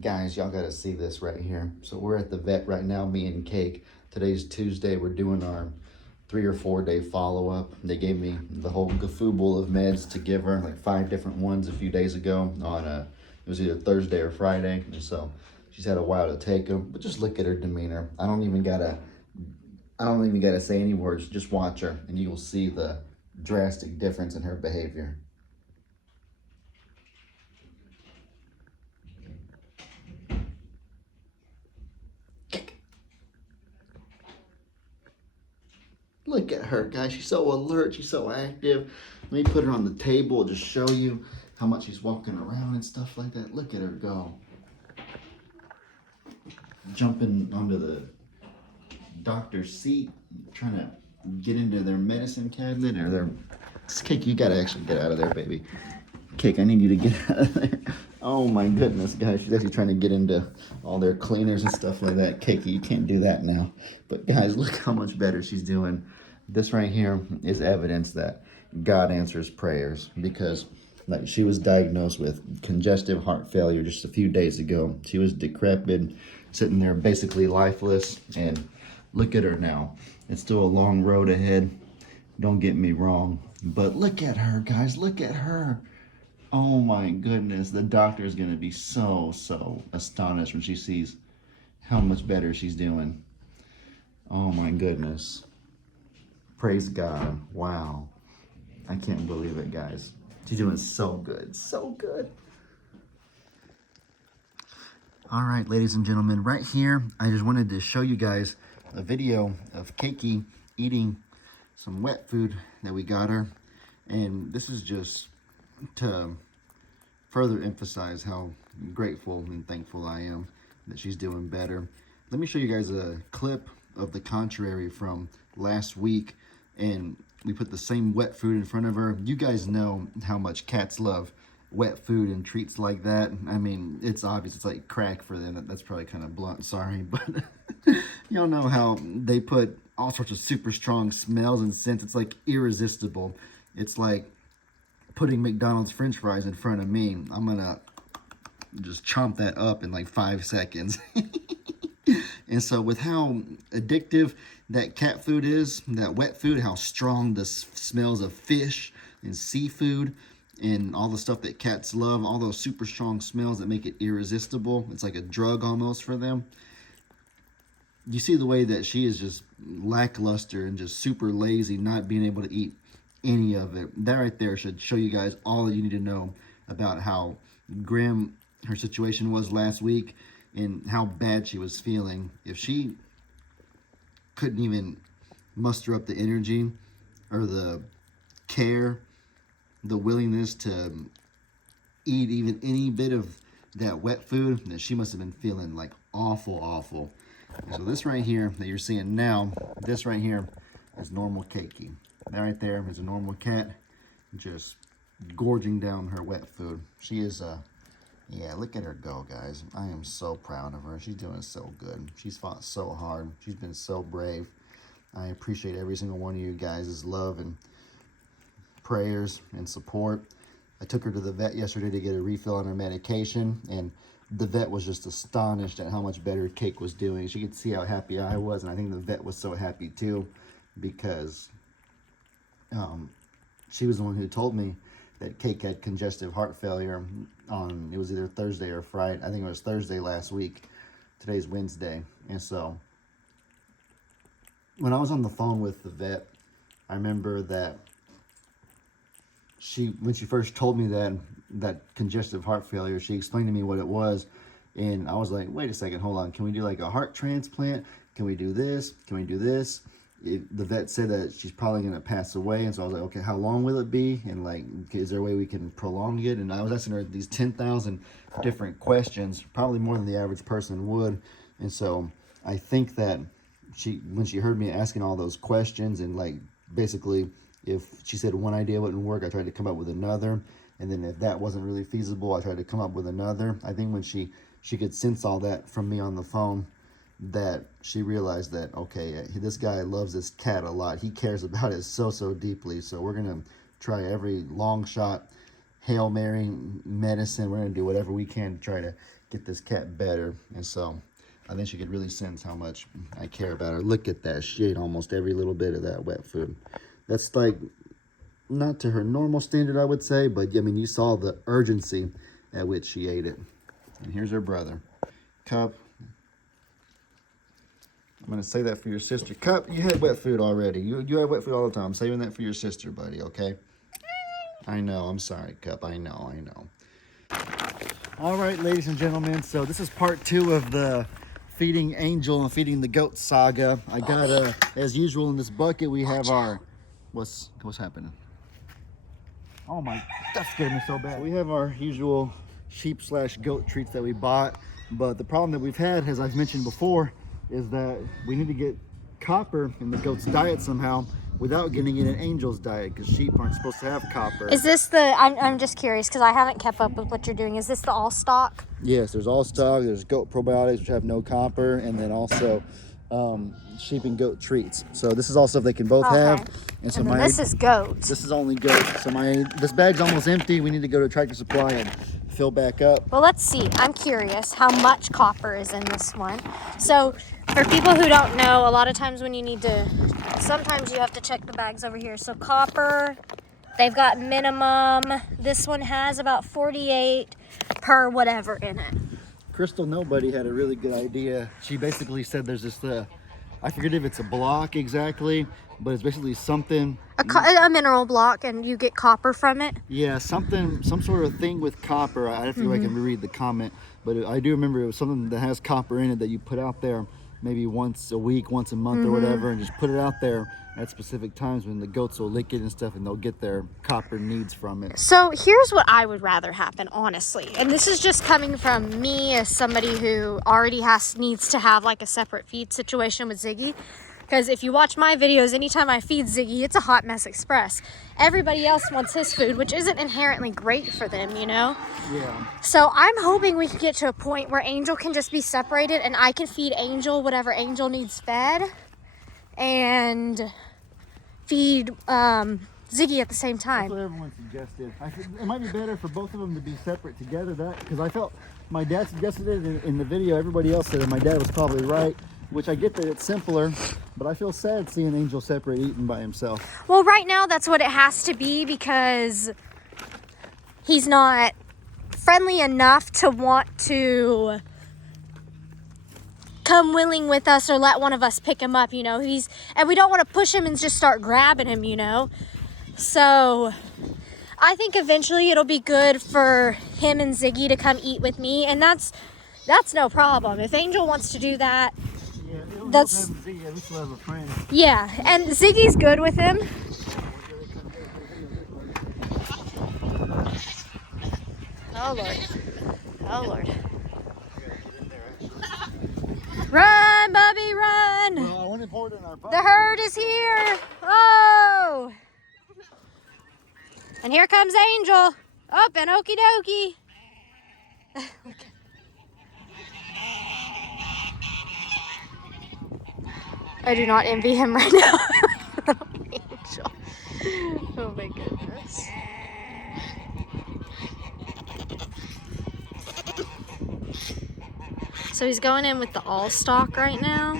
Guys, y'all gotta see this right here. So we're at the vet right now, me and Cake. Today's Tuesday. We're doing our 3 or 4 day follow-up. They gave me the whole gafooble of meds to give her, like 5 different ones a few days ago on it was either Thursday or Friday. And so she's had a while to take them. But just look at her demeanor. I don't even gotta say any words. Just watch her and you will see the drastic difference in her behavior. Look at her, guys. She's so alert. She's so active. Let me put her on the table, just show you how much she's walking around and stuff like that. Look at her go. Jumping onto the doctor's seat, trying to get into their medicine cabinet or their... Cake, you gotta actually get out of there, baby. Cake, I need you to get out of there. Oh my goodness, guys. She's actually trying to get into all their cleaners and stuff like that. Cakey, you can't do that now. But guys, look how much better she's doing. This right here is evidence that God answers prayers, because like she was diagnosed with congestive heart failure just a few days ago. She was decrepit, sitting there basically lifeless, and look at her now. It's still a long road ahead. Don't get me wrong, but look at her, guys. Look at her. Oh my goodness, the doctor is going to be so astonished when she sees how much better she's doing. Oh my goodness. Praise God. Wow. I can't believe it, guys. She's doing so good. So good. All right, ladies and gentlemen, right here, I just wanted to show you guys a video of Cakey eating some wet food that we got her. And this is just to further emphasize how grateful and thankful I am that she's doing better. Let me show you guys a clip of the contrary from last week, and we put the same wet food in front of her. You guys know how much cats love wet food and treats like that. I mean, it's obvious. It's like crack for them. That's probably kind of blunt, sorry, but y'all know how they put all sorts of super strong smells and scents. It's like irresistible. It's like putting McDonald's French fries in front of me. I'm gonna just chomp that up in like 5 seconds. And so with how addictive that cat food is, that wet food, how strong the smells of fish and seafood and all the stuff that cats love, all those super strong smells that make it irresistible. It's like a drug almost for them. You see the way that she is just lackluster and just super lazy, not being able to eat any of it. That right there should show you guys all that you need to know about how grim her situation was last week and how bad she was feeling. If she couldn't even muster up the energy or the care, the willingness to eat even any bit of that wet food, then she must have been feeling like awful. And so this right here that you're seeing now, this right here is normal Cakey. That right there is a normal cat just gorging down her wet food. She is yeah, look at her go, guys. I am so proud of her. She's doing so good. She's fought so hard. She's been so brave. I appreciate every single one of you guys' love and prayers and support. I took her to the vet yesterday to get a refill on her medication, and the vet was just astonished at how much better Cake was doing. She could see how happy I was, and I think the vet was so happy too, because she was the one who told me that Cake had congestive heart failure on, it was either Thursday or Friday. I think it was Thursday last week. Today's Wednesday. And so when I was on the phone with the vet, I remember that when she first told me that congestive heart failure, she explained to me what it was. And I was like, wait a second, hold on. Can we do like a heart transplant? Can we do this? Can we do this? The vet said that she's probably going to pass away. And so I was like, okay, how long will it be? And like, is there a way we can prolong it? And I was asking her these 10,000 different questions, probably more than the average person would. And so I think that when she heard me asking all those questions, and like basically if she said one idea wouldn't work, I tried to come up with another. And then if that wasn't really feasible, I tried to come up with another. I think when she could sense all that from me on the phone, that she realized that, okay, this guy loves this cat a lot. He cares about it so deeply. So we're going to try every long shot Hail Mary medicine. We're going to do whatever we can to try to get this cat better. And so I think she could really sense how much I care about her. Look at that. She ate almost every little bit of that wet food. That's like not to her normal standard, I would say, but I mean, you saw the urgency at which she ate it. And here's her brother, Cup. I'm going to say that for your sister. Cup, you had wet food already. You have wet food all the time. I'm saving that for your sister, buddy, okay? I know. I'm sorry, Cup. I know. All right, ladies and gentlemen. So this is part 2 of the feeding Angel and feeding the goat saga. I got, as usual, in this bucket, we have our... What's happening? Oh, my... That scared me so bad. We have our usual sheep/goat treats that we bought. But the problem that we've had, as I've mentioned before, is that we need to get copper in the goat's diet somehow without getting it in Angel's diet, because sheep aren't supposed to have copper. Is this the, I'm just curious because I haven't kept up with what you're doing. Is this the all stock? Yes, there's all stock, there's goat probiotics which have no copper, and then also sheep and goat treats. So this is also if they can both have. And so this is goat. This is only goat. So this bag's almost empty. We need to go to Tractor Supply and fill back up. Well, let's see. I'm curious how much copper is in this one. So for people who don't know, a lot of times when you need to, sometimes you have to check the bags over here. So copper, they've got minimum. This one has about 48 per whatever in it. Crystal Nobody had a really good idea. She basically said there's this, I forget if it's a block exactly, but it's basically something. A mineral block, and you get copper from it. Yeah, some sort of thing with copper. I have to go back and reread the comment, but I do remember it was something that has copper in it that you put out there maybe once a week, once a month or whatever, and just put it out there at specific times when the goats will lick it and stuff, and they'll get their copper needs from it. So here's what I would rather happen, honestly, and this is just coming from me as somebody who already needs to have like a separate feed situation with Ziggy. Because if you watch my videos, anytime I feed Ziggy, it's a hot mess express. Everybody else wants his food, which isn't inherently great for them, you know? Yeah. So I'm hoping we can get to a point where Angel can just be separated and I can feed Angel whatever Angel needs fed and feed Ziggy at the same time. That's what everyone suggested. It might be better for both of them to be separate together, because I felt my dad suggested it in the video. Everybody else said it. My dad was probably right. Which I get that it's simpler, but I feel sad seeing Angel separate eating by himself. Well, right now that's what it has to be, because he's not friendly enough to want to come willing with us or let one of us pick him up, you know. And we don't want to push him and just start grabbing him, you know. So I think eventually it'll be good for him and Ziggy to come eat with me, and that's no problem. If Angel wants to do that, that's Ziggy, at least we'll have a friend. Yeah, and Ziggy's good with him. Oh Lord. Oh Lord. Run, Bubby, run! Well, I want to pour it in our bucket. The herd is here. Oh! And here comes Angel. Up and okie dokie. I do not envy him right now. Angel. Oh my goodness. So he's going in with the all stock right now.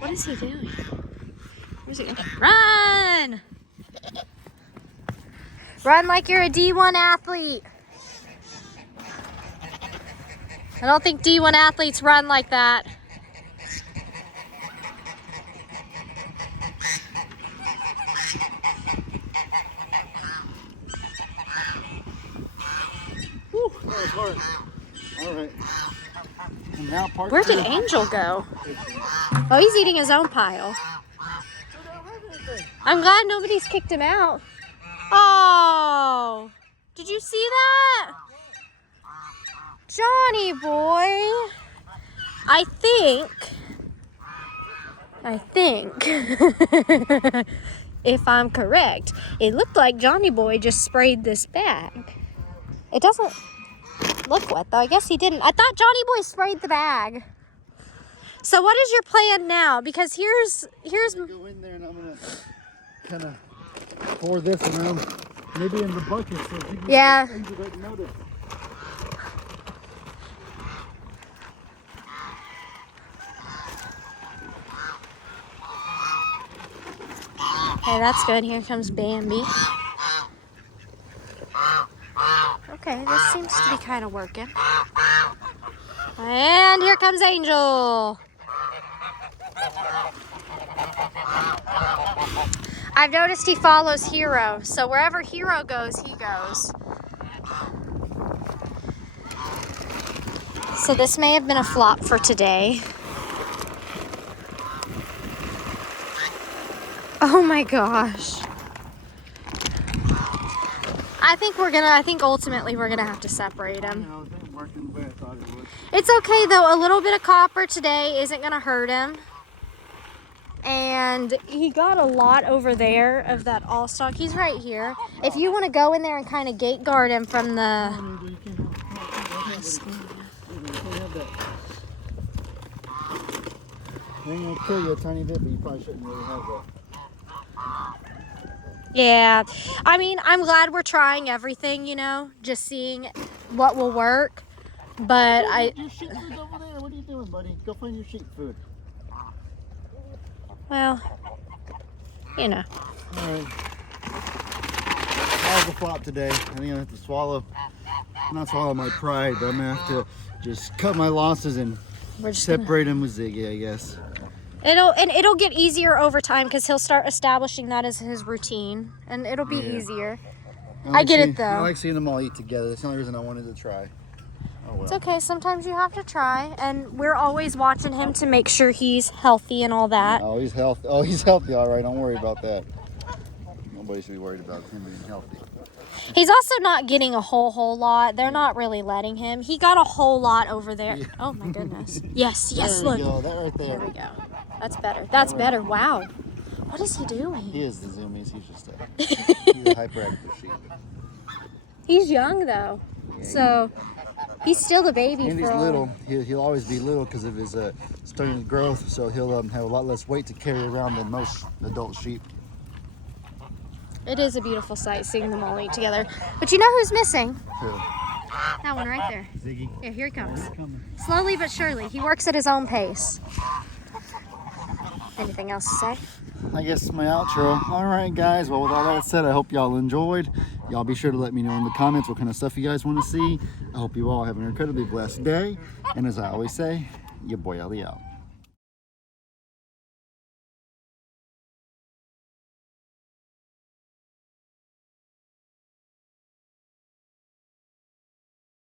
What is he doing? Where's he going? Run! Run like you're a D1 athlete. I don't think D1 athletes run like that. Whew, that was hard. All right. And now Where did Angel go? Oh, he's eating his own pile. I'm glad nobody's kicked him out. Oh, did you see that? Johnny boy. I think, if I'm correct, it looked like Johnny boy just sprayed this bag. It doesn't look wet though. I guess he didn't. I thought Johnny boy sprayed the bag. So what is your plan now? Because here's I'm gonna go in there and I'm gonna kind of pour this around Maybe in the bucket. So if you Yeah. things you didn't notice. Okay, that's good. Here comes Bambi. Okay, this seems to be kind of working. And here comes Angel. I've noticed he follows Hero, so wherever Hero goes, he goes. So this may have been a flop for today. Oh my gosh. I think ultimately we're gonna have to separate them. You know, it ain't working the way I thought it would. It's okay though, a little bit of copper today isn't gonna hurt him. And he got a lot over there of that all stock. He's right here. If you want to go in there and kind of gate guard him from the... You can't have that. They ain't gonna kill you a tiny bit, but you probably shouldn't really have that. Yeah, I mean, I'm glad we're trying everything, you know, just seeing what will work. But Your sheep food's over there. What are you doing, buddy? Go find your sheep food. well, you know. All right. That was a flop today. I think I have to swallow, not swallow my pride, but I'm gonna have to just cut my losses and We're just separate him with Ziggy, I guess. It'll get easier over time because he'll start establishing that as his routine, and it'll be easier. I get it, though. I like seeing them all eat together. That's the only reason I wanted to try. Oh well. It's okay. Sometimes you have to try, and we're always watching him to make sure he's healthy and all that. Oh, he's healthy. Oh, he's healthy. All right. Don't worry about that. Nobody should be worried about him being healthy. He's also not getting a whole lot. They're not really letting him. He got a whole lot over there. Yeah. Oh my goodness. Yes, There look. we go. That right There there. we go. That's better. That's better. Wow. What is he doing? He is the zoomies. He's just he's a hyperactive sheep. He's young though, so he's still the baby. And he's for all- little. He'll always be little because of his starting growth. So he'll have a lot less weight to carry around than most adult sheep. It is a beautiful sight seeing them all eat together. But you know who's missing? So, That one right there. Ziggy. Yeah, here he comes. Coming. Slowly but surely. He works at his own pace. Anything else to say? I guess my outro. All right, guys. Well, with all that said, I hope y'all enjoyed. Y'all be sure to let me know in the comments what kind of stuff you guys want to see. I hope you all have an incredibly blessed day. And as I always say, your boy Ellie out.